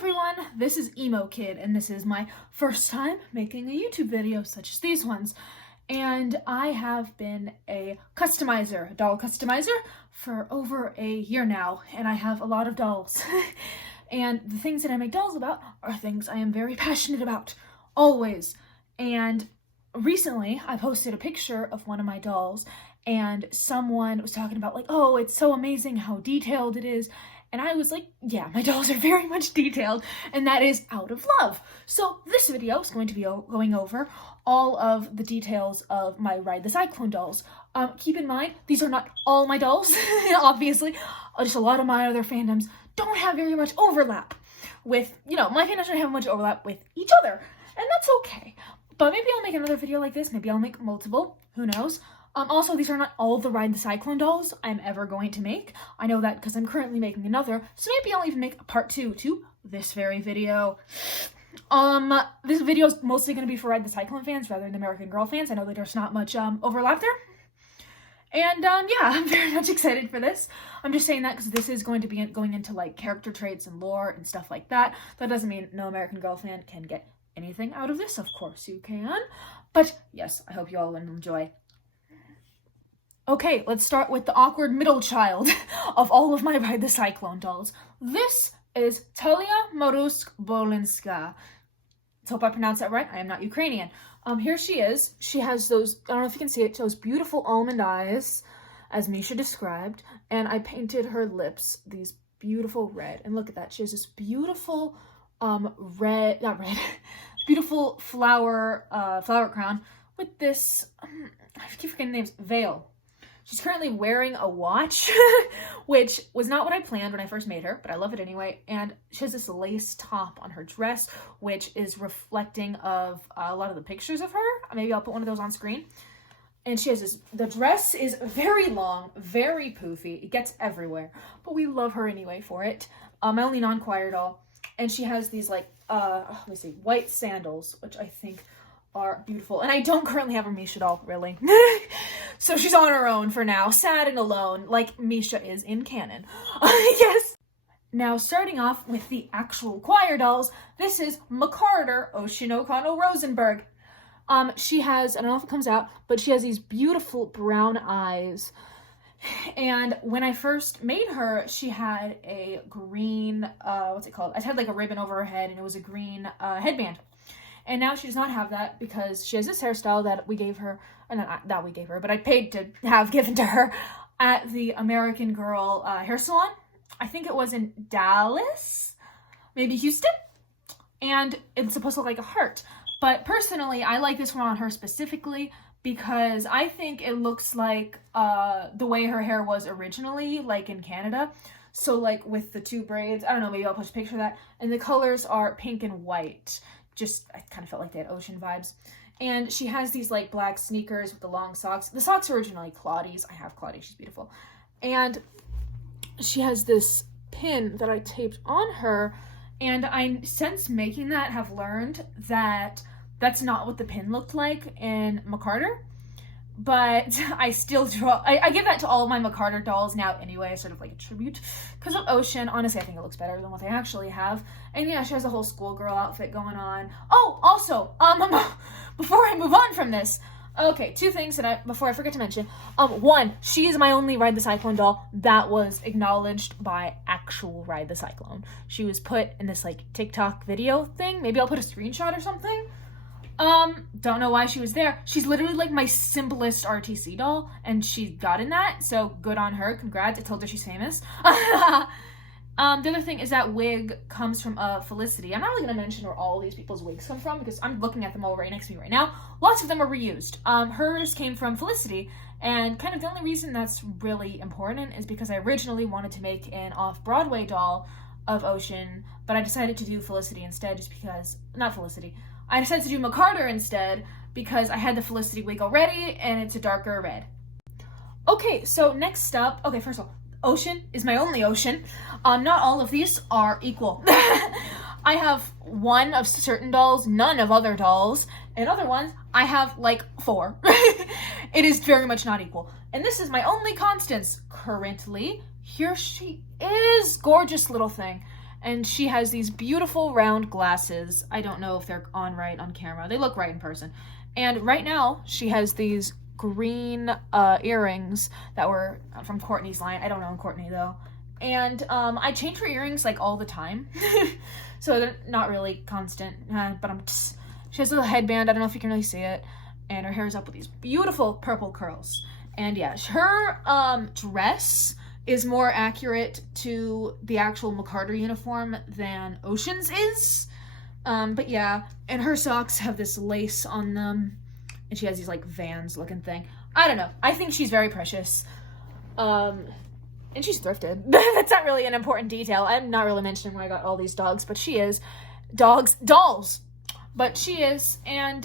everyone, this is Emo Kid, and this is my first time making a YouTube video such as these ones. And I have been a doll customizer, for over a year now, and I have a lot of dolls. And the things that I make dolls about are things I am very passionate about, always. And recently, I posted a picture of one of my dolls, and someone was talking about like, oh, it's so amazing how detailed it is. And I was like, yeah, my dolls are very much detailed, and that is out of love. So this video is going to be going over all of the details of my Ride the Cyclone dolls. Keep in mind, these are not all my dolls, obviously. Just a lot of my other fandoms don't have very much overlap with, my fandoms don't have much overlap with each other, and that's okay. But maybe I'll make another video like this. Maybe I'll make multiple. Who knows? Also, these are not all the Ride the Cyclone dolls I'm ever going to make. I know that because I'm currently making another, so maybe I'll even make a part 2 to this very video. This video is mostly going to be for Ride the Cyclone fans rather than American Girl fans. I know that there's not much overlap there. And yeah, I'm very much excited for this. I'm just saying that because this is going to be going into like character traits and lore and stuff like that. That doesn't mean no American Girl fan can get anything out of this. Of course you can. But yes, I hope you all will enjoy. Okay, let's start with the awkward middle child of all of my Ride the Cyclone dolls. This is Talia Morusk-Bolinska. Let's hope I pronounced that right. I am not Ukrainian. Here she is. She has those, I don't know if you can see it, those beautiful almond eyes, as Misha described. And I painted her lips, these beautiful red. And look at that. She has this beautiful beautiful flower crown with this, I keep forgetting the names, veil. She's currently wearing a watch, which was not what I planned when I first made her, but I love it anyway. And she has this lace top on her dress, which is reflecting of a lot of the pictures of her. Maybe I'll put one of those on screen. And she has this, the dress is very long, very poofy. It gets everywhere, but we love her anyway for it. My only non-choir doll. And she has these like, let me see, white sandals, which I think are beautiful. And I don't currently have a Misha doll, really. So she's on her own for now, sad and alone, like Misha is in canon. Yes. Now, starting off with the actual choir dolls, this is McCarter Ocean O'Connell Rosenberg. She has, I don't know if it comes out, but she has these beautiful brown eyes. And when I first made her, she had a green, what's it called? I had like a ribbon over her head, and it was a green headband. And now she does not have that because she has this hairstyle that we gave her, or not that we gave her, but I paid to have given to her at the American Girl hair salon. I think it was in Dallas, maybe Houston. And it's supposed to look like a heart. But personally, I like this one on her specifically because I think it looks like the way her hair was originally, like in Canada. So like with the two braids, I don't know, maybe I'll post a picture of that. And the colors are pink and white. I kind of felt like they had ocean vibes. And she has these like black sneakers with the long socks. The socks are originally Claudie's. I have Claudie, she's beautiful. And she has this pin that I taped on her. And I, since making that, have learned that that's not what the pin looked like in McCarter. But I still draw, I give that to all of my McCarter dolls now anyway, sort of like a tribute. Because of Ocean, honestly, I think it looks better than what they actually have. And yeah, she has a whole schoolgirl outfit going on. Oh, also, before I move on from this, okay, two things that before I forget to mention. One, she is my only Ride the Cyclone doll that was acknowledged by actual Ride the Cyclone. She was put in this like TikTok video thing. Maybe I'll put a screenshot or something. Don't know why she was there. She's literally like my simplest RTC doll, and she got in that, so good on her. Congrats. I told her she's famous. The other thing is that wig comes from Felicity. I'm not really going to mention where all these people's wigs come from because I'm looking at them all right next to me right now. Lots of them are reused. Hers came from Felicity, and kind of the only reason that's really important is because I originally wanted to make an off-Broadway doll of Ocean, but I decided to do Felicity instead just because, not Felicity, I decided to do McCarter instead because I had the Felicity wig already and it's a darker red. Okay, so next up, okay, first of all, Ocean is my only Ocean. Not all of these are equal. I have one of certain dolls, none of other dolls, and other ones, I have like 4. It is very much not equal. And this is my only Constance currently. Here she is, gorgeous little thing. And she has these beautiful round glasses. I don't know if they're on right on camera. They look right in person. And right now, she has these green earrings that were from Courtney's line. I don't own Courtney, though. And I change her earrings, like, all the time. So they're not really constant. But she has a little headband. I don't know if you can really see it. And her hair is up with these beautiful purple curls. And yeah, her dress is more accurate to the actual McCarter uniform than Ocean's is. But yeah, and her socks have this lace on them. And she has these, like, Vans looking thing. I don't know. I think she's very precious. And she's thrifted. That's not really an important detail. I'm not really mentioning where I got all these dogs, but she is. Dolls. But she is. And,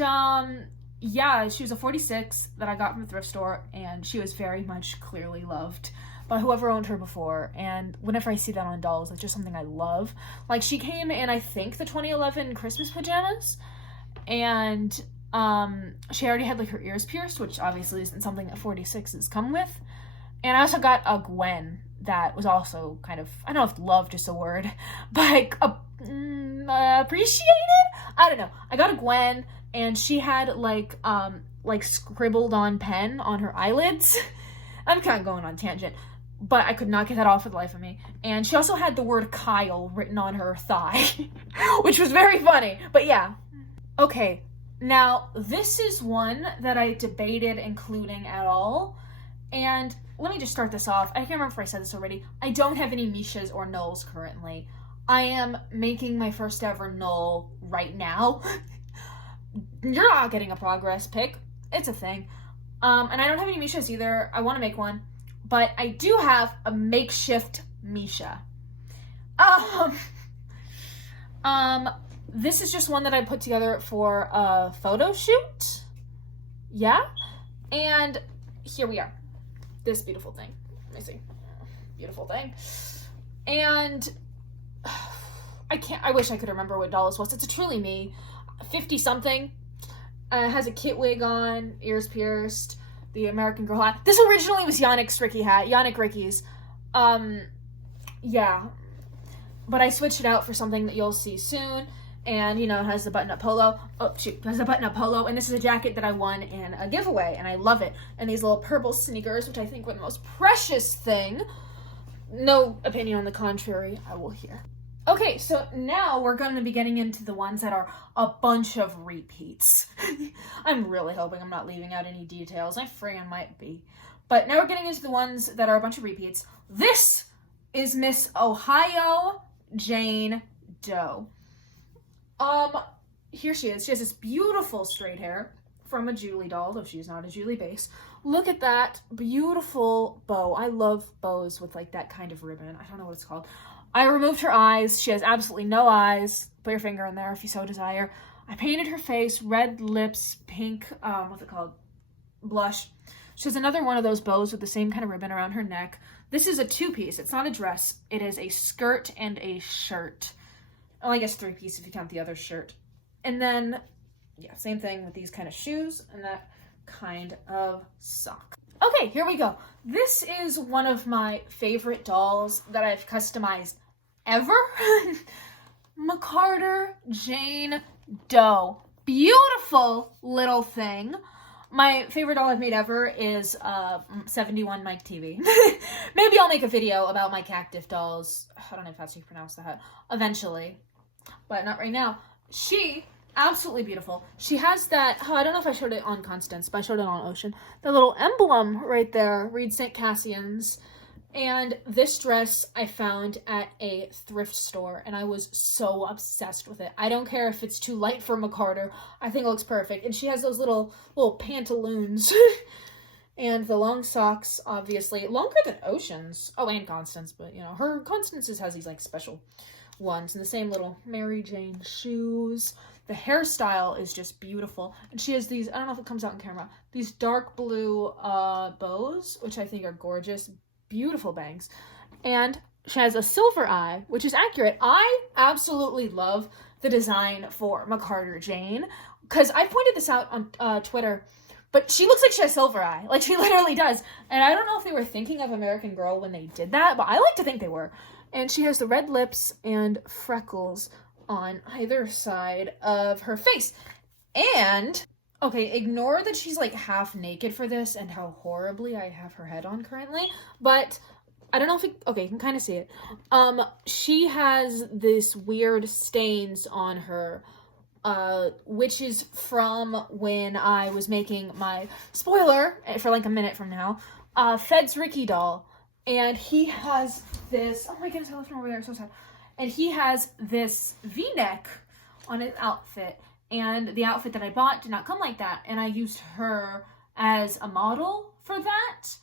yeah, she was a 46 that I got from the thrift store, and she was very much clearly loved by whoever owned her before. And whenever I see that on dolls, it's just something I love. Like, she came in, I think, the 2011 Christmas pajamas, and she already had, like, her ears pierced, which obviously isn't something that 46s come with. And I also got a Gwen that was also kind of, I don't know if loved is a word, but appreciated? I don't know. I got a Gwen, and she had, like scribbled on pen on her eyelids. I'm kind of going on tangent, but I could not get that off for the life of me. And she also had the word Kyle written on her thigh, which was very funny. But yeah. Okay, now this is one that I debated including at all. And let me just start this off. I can't remember if I said this already. I don't have any Mishas or Knowles currently. I am making my first ever Knoll right now. You're not getting a progress pic. It's a thing. And I don't have any Mishas either. I want to make one. But I do have a makeshift Misha. This is just one that I put together for a photo shoot. Yeah. And here we are. This beautiful thing. Let me see. Beautiful thing. And I wish I could remember what doll this was. It's a truly me. 50-something. Has a kit wig on, ears pierced, the American Girl hat. This originally was Yannick's Ricky hat. Yannick Ricky's. Yeah. But I switched it out for something that you'll see soon. And, you know, it has the button-up polo. Oh, shoot. It has the button-up polo. And this is a jacket that I won in a giveaway. And I love it. And these little purple sneakers, which I think were the most precious thing. No opinion on the contrary, I will hear. Okay, so now we're going to be getting into the ones that are a bunch of repeats. I'm really hoping I'm not leaving out any details. I friggin' might be. But now we're getting into the ones that are a bunch of repeats. This is Miss Ohio Jane Doe. Here she is. She has this beautiful straight hair from a Julie doll, though she's not a Julie base. Look at that beautiful bow. I love bows with, like, that kind of ribbon. I don't know what it's called. I removed her eyes. She has absolutely no eyes. Put your finger in there if you so desire. I painted her face, red lips, pink, what's it called? Blush. She has another one of those bows with the same kind of ribbon around her neck. This is a two-piece. It's not a dress. It is a skirt and a shirt. Well, I guess three-piece if you count the other shirt. And then, yeah, same thing with these kind of shoes and that kind of sock. Okay, here we go. This is one of my favorite dolls that I've customized ever. McCarter Jane Doe. Beautiful little thing. My favorite doll I've made ever is 71 Mike TV. Maybe I'll make a video about my Cactive dolls. I don't know if that's how you pronounce that. Eventually. But not right now. She, absolutely beautiful. She has that, I don't know if I showed it on Constance, but I showed it on Ocean. The little emblem right there, read St. Cassian's. And this dress I found at a thrift store, and I was so obsessed with it. I don't care if it's too light for McCarter. I think it looks perfect. And she has those little pantaloons. And the long socks, obviously. Longer than Ocean's. Oh, and Constance, but, you know, her Constance's has these, like, special ones. And the same little Mary Jane shoes. The hairstyle is just beautiful. And she has these, I don't know if it comes out in camera, these dark blue bows, which I think are gorgeous. Beautiful bangs. And she has a silver eye, which is accurate. I absolutely love the design for McCarter Jane, because I pointed this out on Twitter, but she looks like she has silver eye. Like, she literally does. And I don't know if they were thinking of American Girl when they did that, but I like to think they were. And she has the red lips and freckles on either side of her face. And, okay, ignore that she's like half naked for this and how horribly I have her head on currently, but I don't know if it, okay, you can kind of see it. She has this weird stains on her, which is from when I was making my, spoiler, for like a minute from now, Fed's Ricky doll. And he has this, oh my goodness, I left him over there, so sad. And he has this V-neck on his outfit. And the outfit that I bought did not come like that. And I used her as a model for that.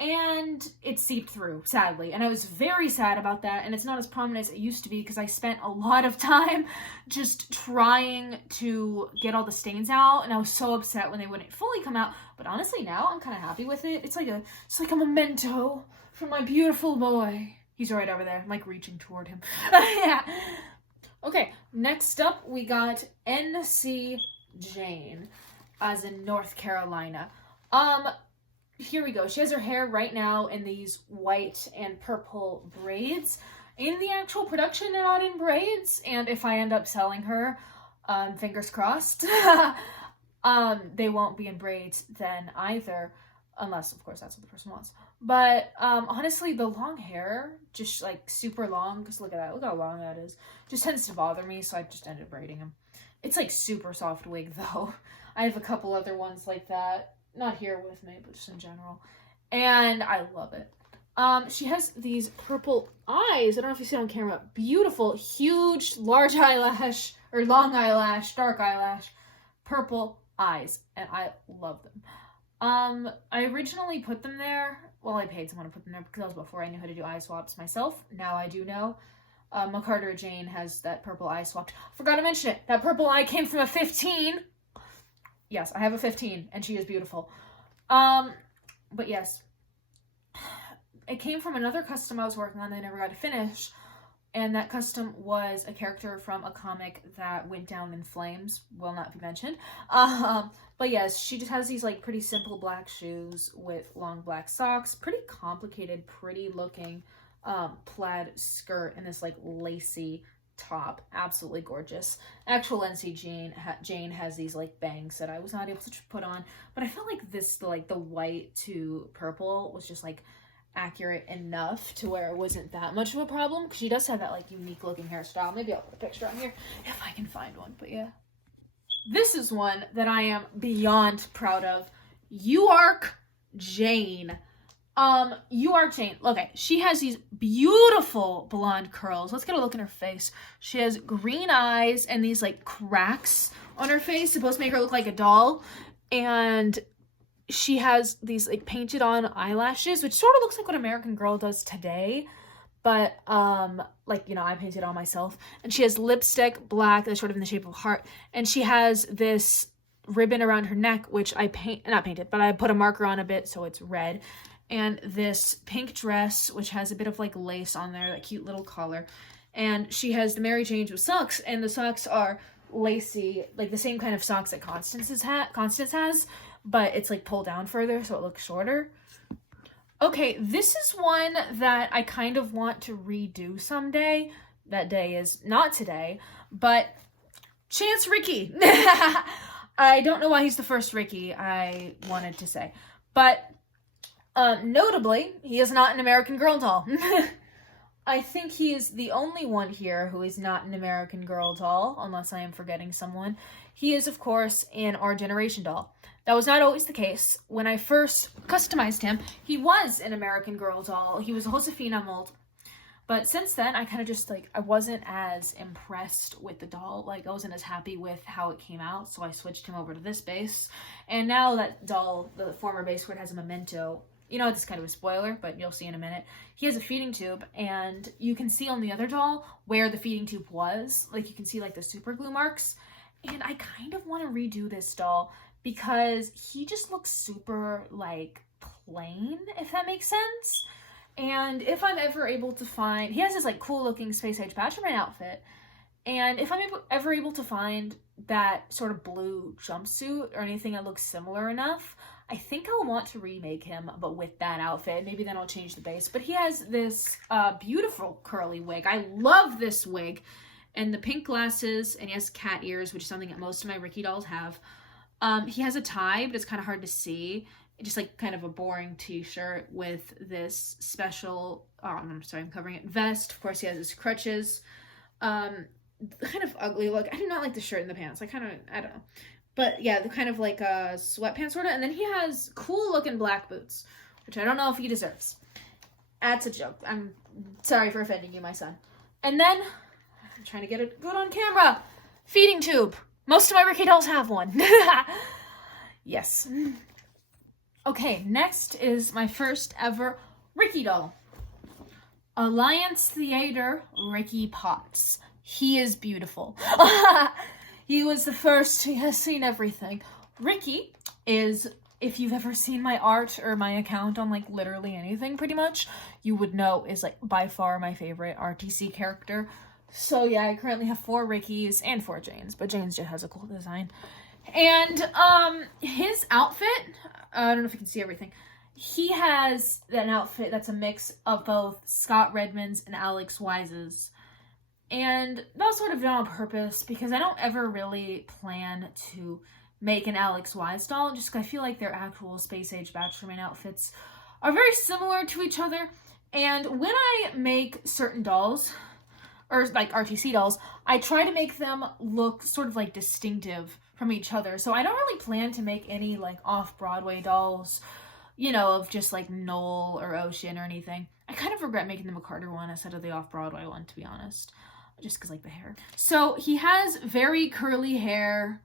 And it seeped through, sadly. And I was very sad about that. And it's not as prominent as it used to be because I spent a lot of time just trying to get all the stains out. And I was so upset when they wouldn't fully come out. But honestly, now I'm kind of happy with it. It's like a memento for my beautiful boy. He's right over there. I'm like reaching toward him. Yeah. Okay, next up we got NC Jane, as in North Carolina. Here we go. She has her hair right now in these white and purple braids. In the actual production, they're not in braids. And if I end up selling her, fingers crossed, they won't be in braids then either. Unless, of course, that's what the person wants. But honestly, the long hair, just like super long, because look at that. Look how long that is. Just tends to bother me, so I just ended up braiding them. It's like super soft wig, though. I have a couple other ones like that. Not here with me, but just in general. And I love it. She has these purple eyes. I don't know if you see it on camera. Beautiful, huge, large eyelash, or long eyelash, dark eyelash, purple eyes. And I love them. I originally put them there. Well, I paid someone to put them there because that was before I knew how to do eye swaps myself. Now I do know. McCarter Jane has that purple eye swapped. Forgot to mention it. That purple eye came from a 15. Yes, I have a 15, and she is beautiful. But yes, it came from another custom I was working on that I never got to finish, and that custom was a character from a comic that went down in flames, will not be mentioned. But yes, she just has these like pretty simple black shoes with long black socks, pretty complicated, pretty looking plaid skirt, and this like lacy top. Absolutely gorgeous. Actual NC Jane has these like bangs that I was not able to put on, but I felt like this, like the white to purple was just like accurate enough to where it wasn't that much of a problem, because she does have that like unique looking hairstyle. Maybe I'll put a picture on here if I can find one, but yeah. This is one that I am beyond proud of. UARC Jane. UARC Jane. Okay, she has these beautiful blonde curls. Let's get a look at her face. She has green eyes and these like cracks on her face, supposed to make her look like a doll. And she has these like painted on eyelashes, which sort of looks like what American Girl does today. But, like, you know, I painted on myself. And she has lipstick, black, that's sort of in the shape of a heart. And she has this ribbon around her neck, which I not painted, but I put a marker on a bit so it's red. And this pink dress, which has a bit of like lace on there, that cute little collar. And she has the Mary Jane's with socks, and the socks are lacy, like the same kind of socks that Constance has, but it's like pulled down further so it looks shorter. Okay, this is one that I kind of want to redo someday. That day is not today, but Chance Ricky. I don't know why he's the first Ricky, I wanted to say. But notably, he is not an American Girl doll. I think he is the only one here who is not an American Girl doll, unless I am forgetting someone. He is, of course, an Our Generation doll. That was not always the case. When I first customized him, he was an American Girl doll. He was a Josefina mold. But since then, I kind of just, like, I wasn't as impressed with the doll. Like, I wasn't as happy with how it came out, so I switched him over to this base. And now that doll, the former base where it has a memento, you know, it's kind of a spoiler, but you'll see in a minute. He has a feeding tube, and you can see on the other doll where the feeding tube was. Like, you can see, like, the super glue marks. And I kind of want to redo this doll because he just looks super, like, plain, if that makes sense. And if I'm ever able to find... He has this, like, cool-looking space-age Batman outfit. And if I'm ever able to find that sort of blue jumpsuit or anything that looks similar enough, I think I'll want to remake him, but with that outfit. Maybe then I'll change the base. But he has this beautiful curly wig. I love this wig. And the pink glasses, and he has cat ears, which is something that most of my Ricky dolls have. He has a tie, but it's kind of hard to see. Just like kind of a boring t-shirt with this special, I'm covering it, vest. Of course, he has his crutches. Kind of ugly look. I do not like the shirt and the pants. I don't know. But yeah, the kind of like a sweatpants sort of. And then he has cool looking black boots, which I don't know if he deserves. That's a joke. I'm sorry for offending you, my son. And then, I'm trying to get it good on camera. Feeding tube. Most of my Ricky dolls have one. Yes. Okay, next is my first ever Ricky doll. Alliance Theater Ricky Potts. He is beautiful. He was the first. He has seen everything. Ricky is, if you've ever seen my art or my account on like literally anything pretty much, you would know is like by far my favorite RTC character. So yeah, I currently have 4 Rickies and 4 Janes, but Jane's just has a cool design. And his outfit, I don't know if you can see everything. He has an outfit that's a mix of both Scott Redmond's and Alex Wise's. And that was sort of done on purpose because I don't ever really plan to make an Alex Wise doll, just because I feel like their actual Space Age Bachelorman outfits are very similar to each other. And when I make certain dolls, or like RTC dolls, I try to make them look sort of like distinctive from each other. So I don't really plan to make any like off-Broadway dolls, you know, of just like Noel or Ocean or anything. I kind of regret making the McCarter one instead of the off-Broadway one, to be honest. Just because like the hair. So he has very curly hair.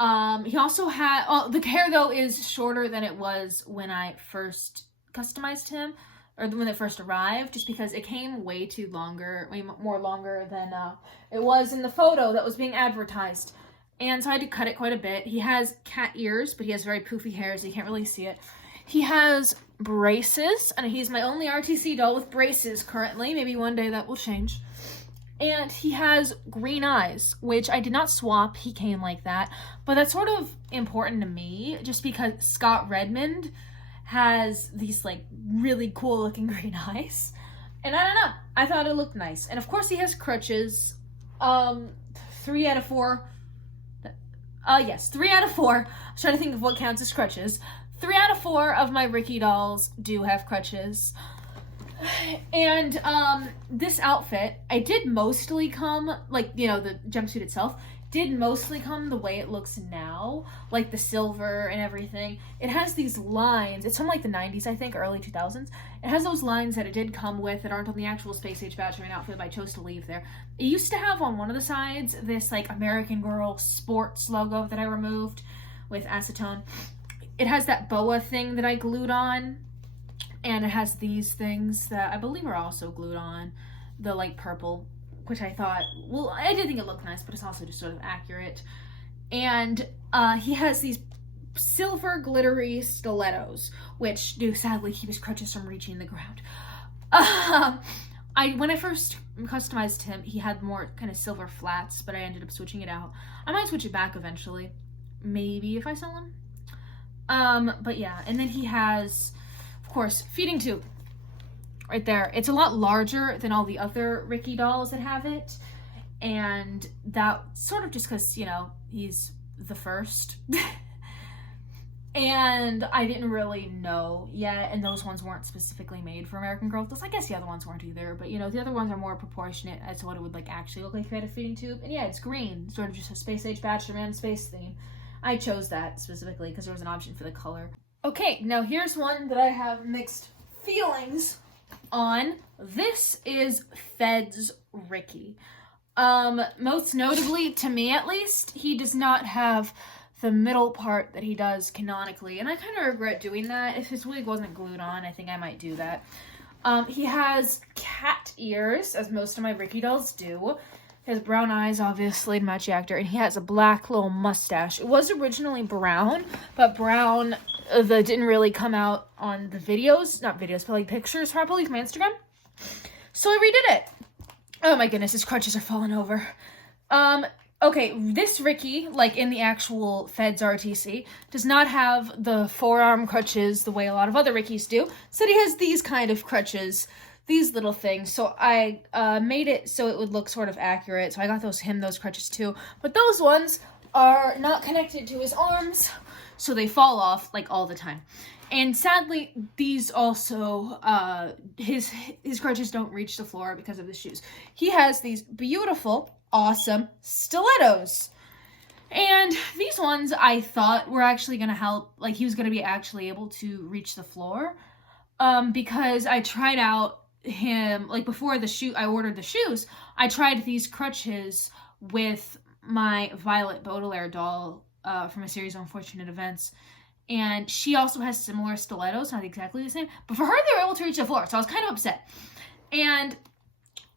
He also had, the hair though is shorter than it was when I first customized him, or when it first arrived, just because it came way more longer than it was in the photo that was being advertised. And so I had to cut it quite a bit. He has cat ears, but he has very poofy hair, so you can't really see it. He has braces, and he's my only RTC doll with braces currently. Maybe one day that will change. And he has green eyes, which I did not swap. He came like that. But that's sort of important to me, just because Scott Redmond has these, like, really cool-looking green eyes. And I don't know. I thought it looked nice. And, of course, he has crutches. 3 out of 4. Yes, 3 out of 4. I was trying to think of what counts as crutches. 3 out of 4 of my Ricky dolls do have crutches. And this outfit, I did mostly come, like, you know, the jumpsuit itself did mostly come the way it looks now, like the silver and everything. It has these lines. It's from like the 90s, I think, early 2000s. It has those lines that it did come with that aren't on the actual Space Age Bachelorman outfit, but I chose to leave there. It used to have on one of the sides this like American Girl sports logo that I removed with acetone. It has that boa thing that I glued on. And it has these things that I believe are also glued on. The like purple, which I thought, well, I did think it looked nice, but it's also just sort of accurate. And he has these silver glittery stilettos, which do sadly keep his crutches from reaching the ground. When I first customized him, he had more kind of silver flats, but I ended up switching it out. I might switch it back eventually. Maybe if I sell him. But yeah, and then he has, of course, feeding tube. Right there. It's a lot larger than all the other Ricky dolls that have it. And that sort of just because, you know, he's the first. And I didn't really know yet. And those ones weren't specifically made for American Girl dolls. I guess the other ones weren't either. But, you know, the other ones are more proportionate as to what it would, like, actually look like if you had a feeding tube. And yeah, it's green. Sort of just a Space Age Bachelorman space theme. I chose that specifically because there was an option for the color. Okay, now here's one that I have mixed feelings on. This is Fed's Ricky. Most notably, to me at least, he does not have the middle part that he does canonically, and I kind of regret doing that. If his wig wasn't glued on, I think I might do that. He has cat ears, as most of my Ricky dolls do. He has brown eyes, obviously, to match the actor, and he has a black little mustache. It was originally brown, but brown that didn't really come out on the videos, not videos, but like pictures properly from Instagram. So I redid it. Oh my goodness, his crutches are falling over. Okay, this Ricky, like in the actual Feds RTC, does not have the forearm crutches the way a lot of other Rickies do. So he has these kind of crutches, these little things. So I made it so it would look sort of accurate. So I got him those crutches too. But those ones are not connected to his arms, so they fall off like all the time. And sadly, these also, his crutches don't reach the floor because of the shoes. He has these beautiful, awesome stilettos. And these ones I thought were actually going to help, like he was going to be actually able to reach the floor. Because I tried out him, like before I ordered the shoes, I tried these crutches with my Violet Baudelaire doll from a series of unfortunate events. And she also has similar stilettos, not exactly the same. But for her, they were able to reach the floor, so I was kind of upset. And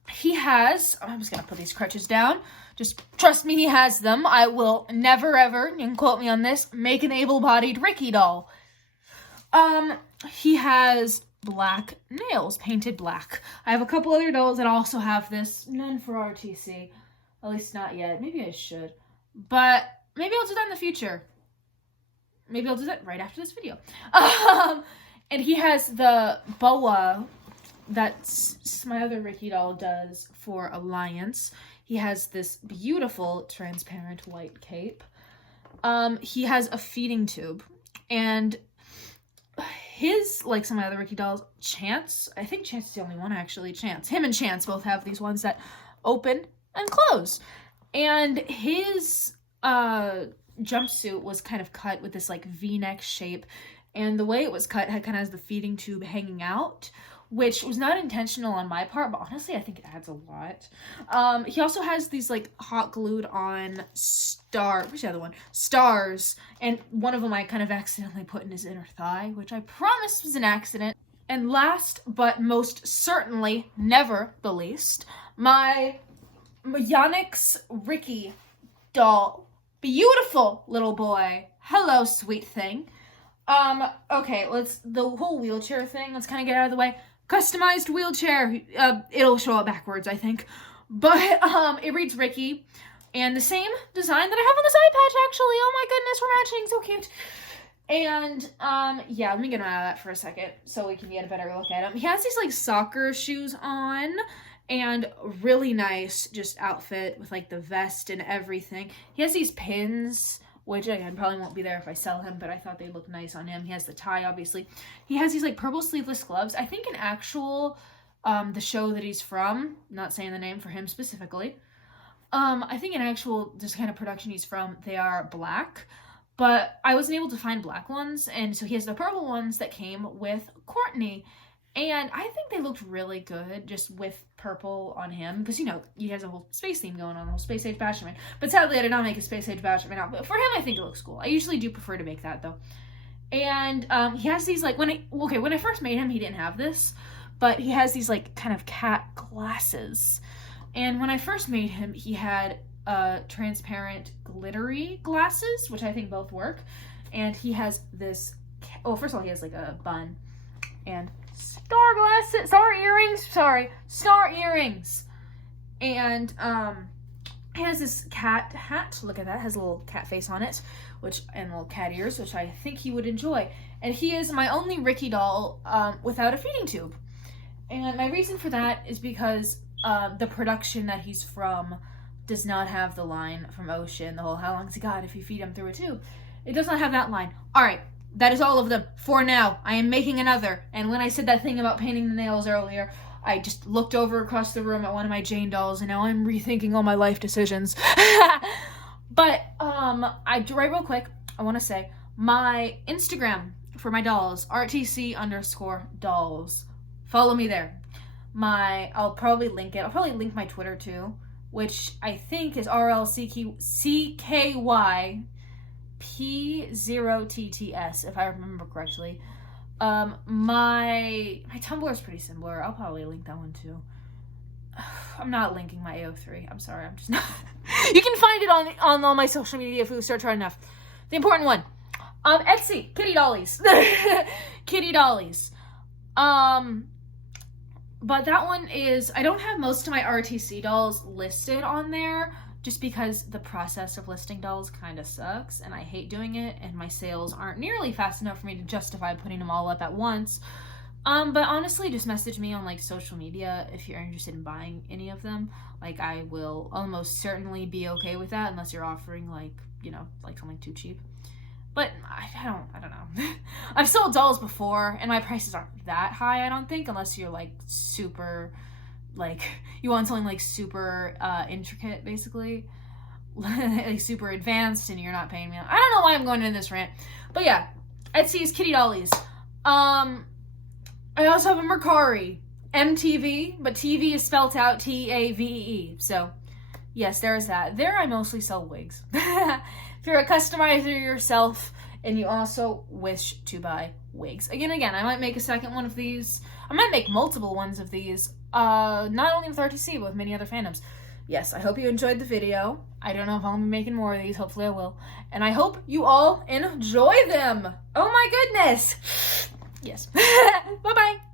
he has, I'm just going to put these crutches down. Just trust me, he has them. I will never ever, you can quote me on this, make an able-bodied Ricky doll. He has black nails, painted black. I have a couple other dolls that also have this. None for RTC. At least not yet. Maybe I should. But maybe I'll do that in the future. Maybe I'll do that right after this video. And he has the boa that my other Ricky doll does for Alliance. He has this beautiful transparent white cape. He has a feeding tube. And his, like some of my other Ricky dolls, Chance, I think Chance is the only one actually, Chance. Him and Chance both have these ones that open and close. And his jumpsuit was kind of cut with this like V-neck shape, and the way it was cut had kind of has the feeding tube hanging out, which was not intentional on my part, but honestly I think it adds a lot. He also has these like hot glued on where's the other one? Stars, and one of them I kind of accidentally put in his inner thigh, which I promise was an accident. And last but most certainly never the least, my Yannick's Ricky doll. Beautiful little boy. Hello, sweet thing. Okay, the whole wheelchair thing, let's kind of get out of the way. Customized wheelchair. It'll show up backwards, I think. But, it reads Ricky. And the same design that I have on the side patch, actually. Oh my goodness, we're matching. So cute. And, yeah, let me get him out of that for a second so we can get a better look at him. He has these, like, soccer shoes on. And really nice just outfit with like the vest and everything. He has these pins, which again probably won't be there if I sell him, but I thought they looked nice on him. He has the tie, obviously. He has these like purple sleeveless gloves. I think in actual, the show that he's from, not saying the name for him specifically, I think in actual just kind of production he's from, they are black. But I wasn't able to find black ones, and so he has the purple ones that came with Courtney. And I think they looked really good just with purple on him. Because, you know, he has a whole space theme going on, the whole Space Age Bachelorman. But sadly, I did not make a Space Age Bachelorman out. But for him, I think it looks cool. I usually do prefer to make that, though. And he has these, like, when I first made him, he didn't have this. But he has these, like, kind of cat glasses. And when I first made him, he had transparent glittery glasses, which I think both work. And he has this, first of all, he has, like, a bun. And star earrings. And he has this cat hat. Look at that, it has a little cat face on it, and little cat ears, which I think he would enjoy. And he is my only Ricky doll without a feeding tube. And my reason for that is because the production that he's from does not have the line from Ocean, the whole "how long's he got if you feed him through a tube?" It does not have that line. All right. That is all of them for now. I am making another. And when I said that thing about painting the nails earlier, I just looked over across the room at one of my Jane dolls, and now I'm rethinking all my life decisions. But, right real quick, I want to say, my Instagram for my dolls, RTC_dolls. Follow me there. I'll probably link it. I'll probably link my Twitter too, which I think is RLCKY P0TTS, if I remember correctly. My Tumblr is pretty similar. I'll probably link that one too. I'm not linking my AO3. I'm sorry. I'm just not. You can find it on all my social media if you search hard enough. The important one. Etsy. Kitty dollies. Kitty dollies. But that one is, I don't have most of my RTC dolls listed on there just because the process of listing dolls kind of sucks and I hate doing it, and my sales aren't nearly fast enough for me to justify putting them all up at once. But honestly, just message me on like social media if you're interested in buying any of them. Like, I will almost certainly be okay with that unless you're offering like, you know, like something too cheap. But I don't know. I've sold dolls before and my prices aren't that high, I don't think, unless you're like super, like, you want something like super intricate, basically. Like super advanced, and you're not paying me. I don't know why I'm going into this rant. But yeah, Etsy's Kitty Dollies. I also have a Mercari, MTV, but TV is spelled out Tavee. So, yes, there's that. There I mostly sell wigs. If you're a customizer yourself and you also wish to buy wigs. Again, I might make a second one of these. I might make multiple ones of these, not only with RTC, but with many other fandoms. Yes, I hope you enjoyed the video. I don't know if I'll be making more of these. Hopefully I will. And I hope you all enjoy them. Oh my goodness. Yes. Bye-bye.